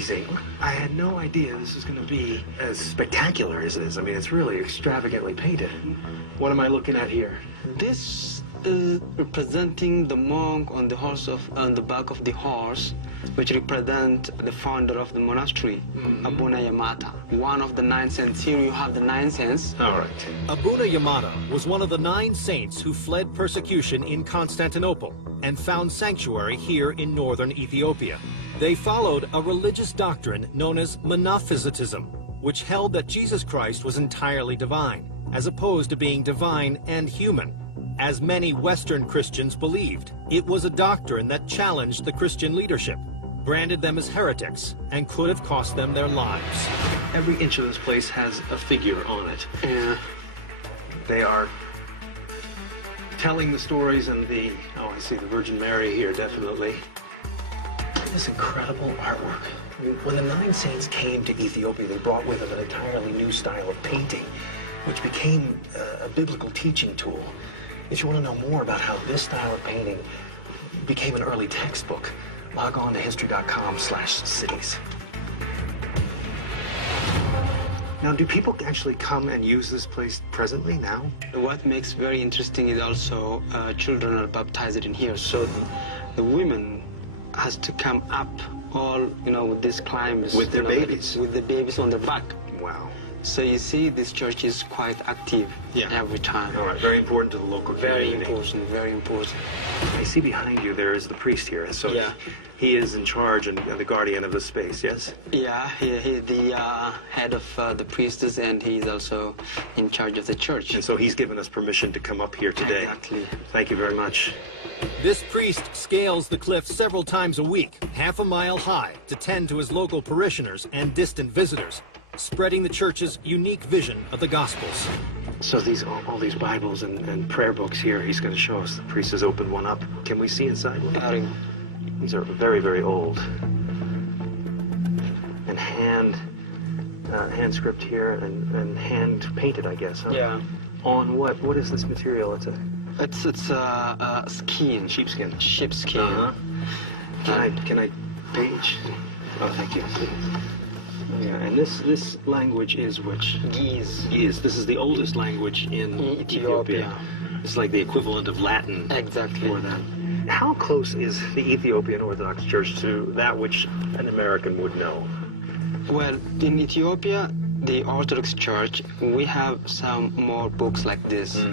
amazing. I had no idea this was going to be as spectacular as it is. I mean, it's really extravagantly painted. What am I looking at here? This is representing the monk on the back of the horse, which represent the founder of the monastery, Abuna Yamata, one of the 9 saints. Here you have the 9 saints. All right. Abuna Yamata was one of the 9 saints who fled persecution in Constantinople and found sanctuary here in northern Ethiopia. They followed a religious doctrine known as Monophysitism, which held that Jesus Christ was entirely divine, as opposed to being divine and human, as many Western Christians believed. It was a doctrine that challenged the Christian leadership, branded them as heretics, and could have cost them their lives. Every inch of this place has a figure on it. They are telling the stories, and I see the Virgin Mary here, definitely. This incredible artwork. I mean, when the 9 saints came to Ethiopia, they brought with them an entirely new style of painting, which became a biblical teaching tool. If you want to know more about how this style of painting became an early textbook, log on to history.com/cities. Now, do people actually come and use this place presently now? What makes very interesting is also children are baptized in here, so the women has to come up all, with these climbs. With their babies? With the babies on their back. Wow. So you see, this church is quite active every time. All right, very important to the local community. Very important, very important. I see behind you there is the priest here, so he is in charge and the guardian of the space, yes? Yeah, he's the head of the priestess, and he's also in charge of the church. And so he's given us permission to come up here today. Exactly. Thank you very much. This priest scales the cliff several times a week, half a mile high, to tend to his local parishioners and distant visitors, spreading the church's unique vision of the Gospels. So all these Bibles and prayer books here, he's going to show us. The priest has opened one up. Can we see inside one? These are very, very old. And hand script here and hand painted, I guess, huh? Yeah. On what? What is this material? It's skin. Sheepskin. Sheepskin. Uh-huh. Can I page? Oh, thank you. Yeah, and this language is which? Ge'ez. Ge'ez. This is the oldest language in Ethiopia. It's like the equivalent of Latin. Exactly. For that. How close is the Ethiopian Orthodox Church to that which an American would know? Well, in Ethiopia, the Orthodox Church, we have some more books like this,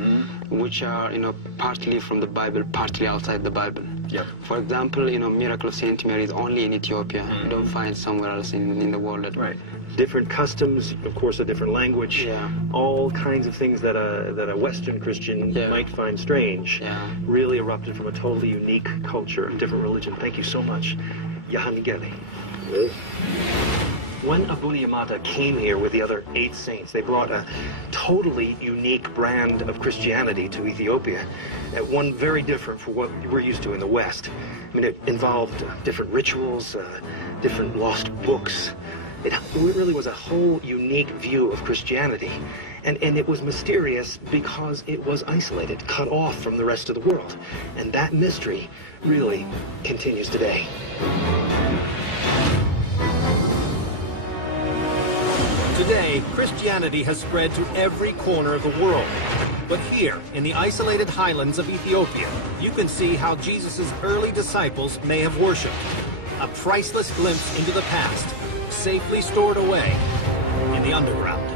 which are, partly from the Bible, partly outside the Bible. Yep. For example, Miracle of Saint Mary is only in Ethiopia. You don't find somewhere else in the world. Right. Different customs, of course, a different language. Yeah. All kinds of things that a Western Christian might find strange. Yeah. Really erupted from a totally unique culture, different religion. Thank you so much. Yahanigeli. When Abuna Yamata came here with the other 8 saints, they brought a totally unique brand of Christianity to Ethiopia, one very different from what we're used to in the West. I mean, it involved different rituals, different lost books. It really was a whole unique view of Christianity, and it was mysterious because it was isolated, cut off from the rest of the world, and that mystery really continues today. Today, Christianity has spread to every corner of the world. But here, in the isolated highlands of Ethiopia, you can see how Jesus' early disciples may have worshipped. A priceless glimpse into the past, safely stored away in the underground.